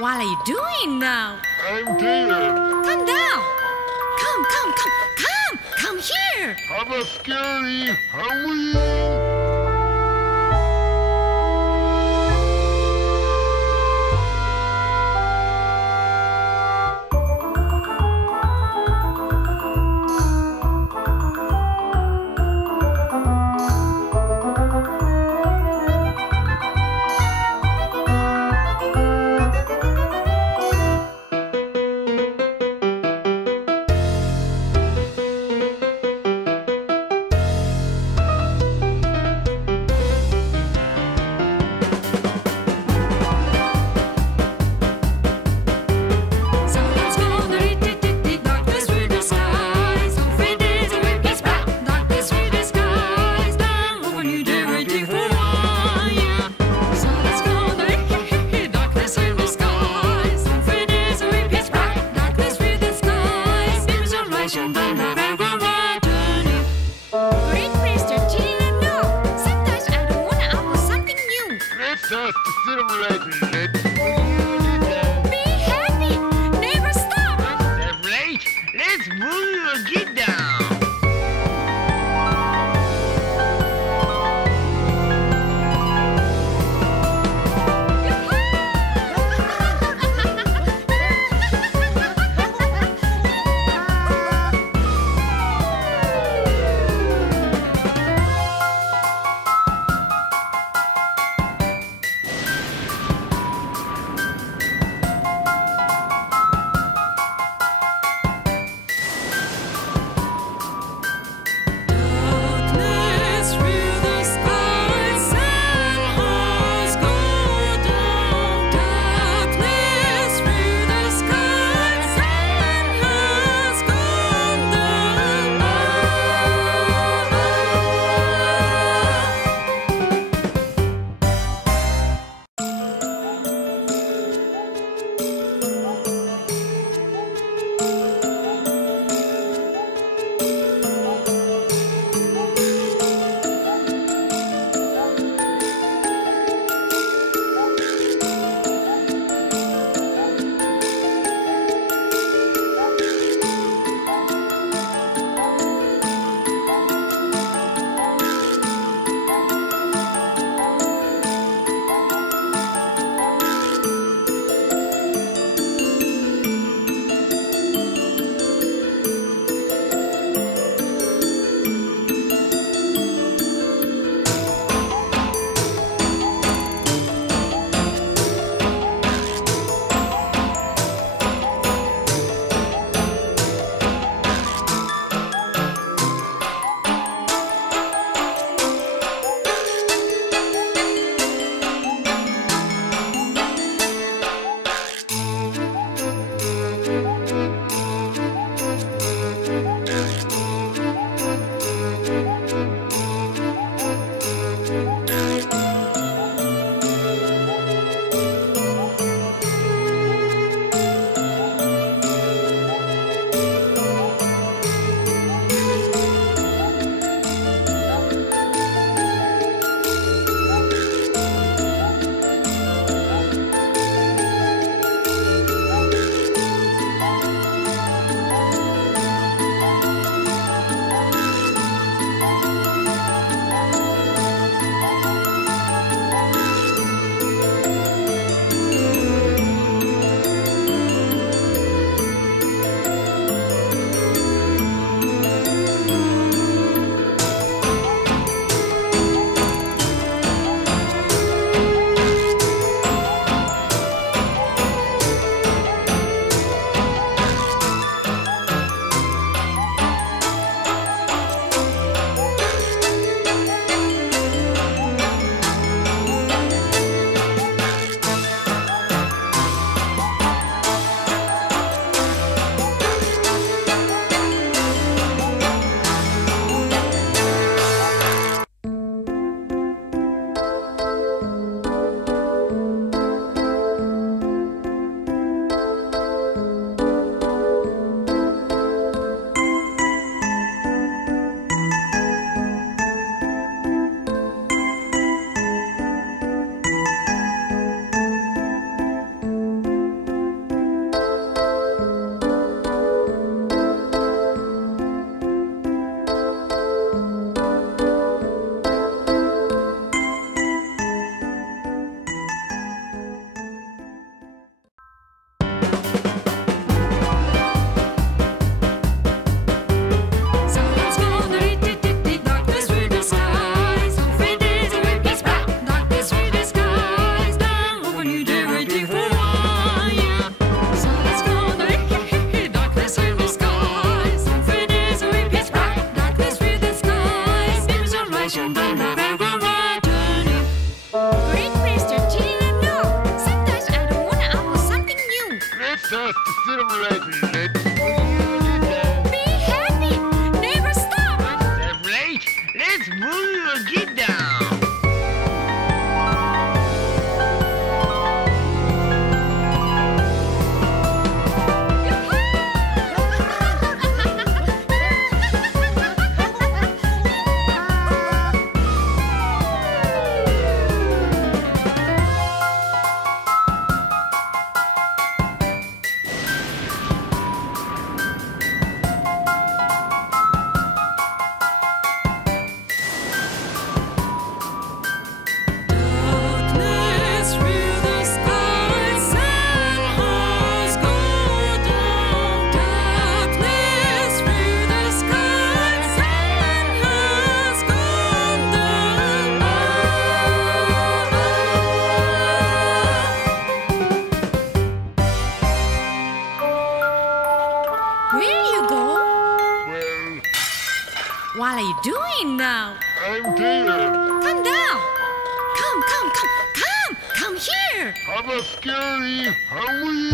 What are you doing now? I'm dead. Come down. Come here. Have a scary Halloween. 「start to celebrate. Let's boogie down. Be happy. Never stop. Celebrate. Let's boogie down. Darkness fill the sky, sun has gone down. Darkness fill the sky, sun has gone down. Where you go? Well, What are you doing now? I'm tired. Come down. Come here. Have a scary Halloween.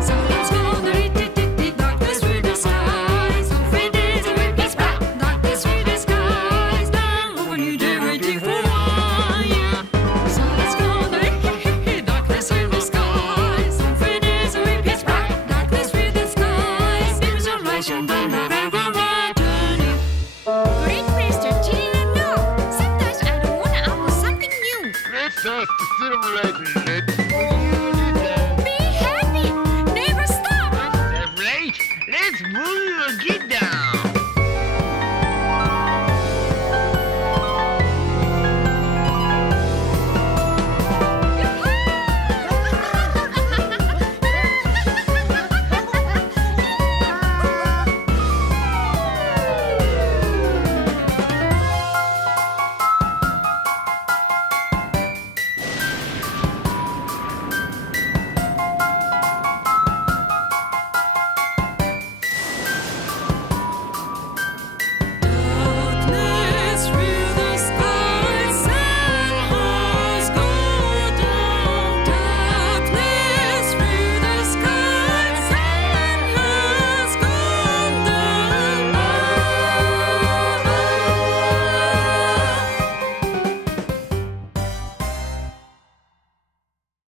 Someone's gonna darkness fill the skies. So fade days away, it's back. Darkness fill the skies. Down over New Day waiting for light. Someone's gonna darkness fill the skies. So fade days away, it's back. Darkness fill the skies. There's a light shine down the journey. Great place to chill and know. Sometimes I don't wanna offer something new. Let's start to celebrate. Let's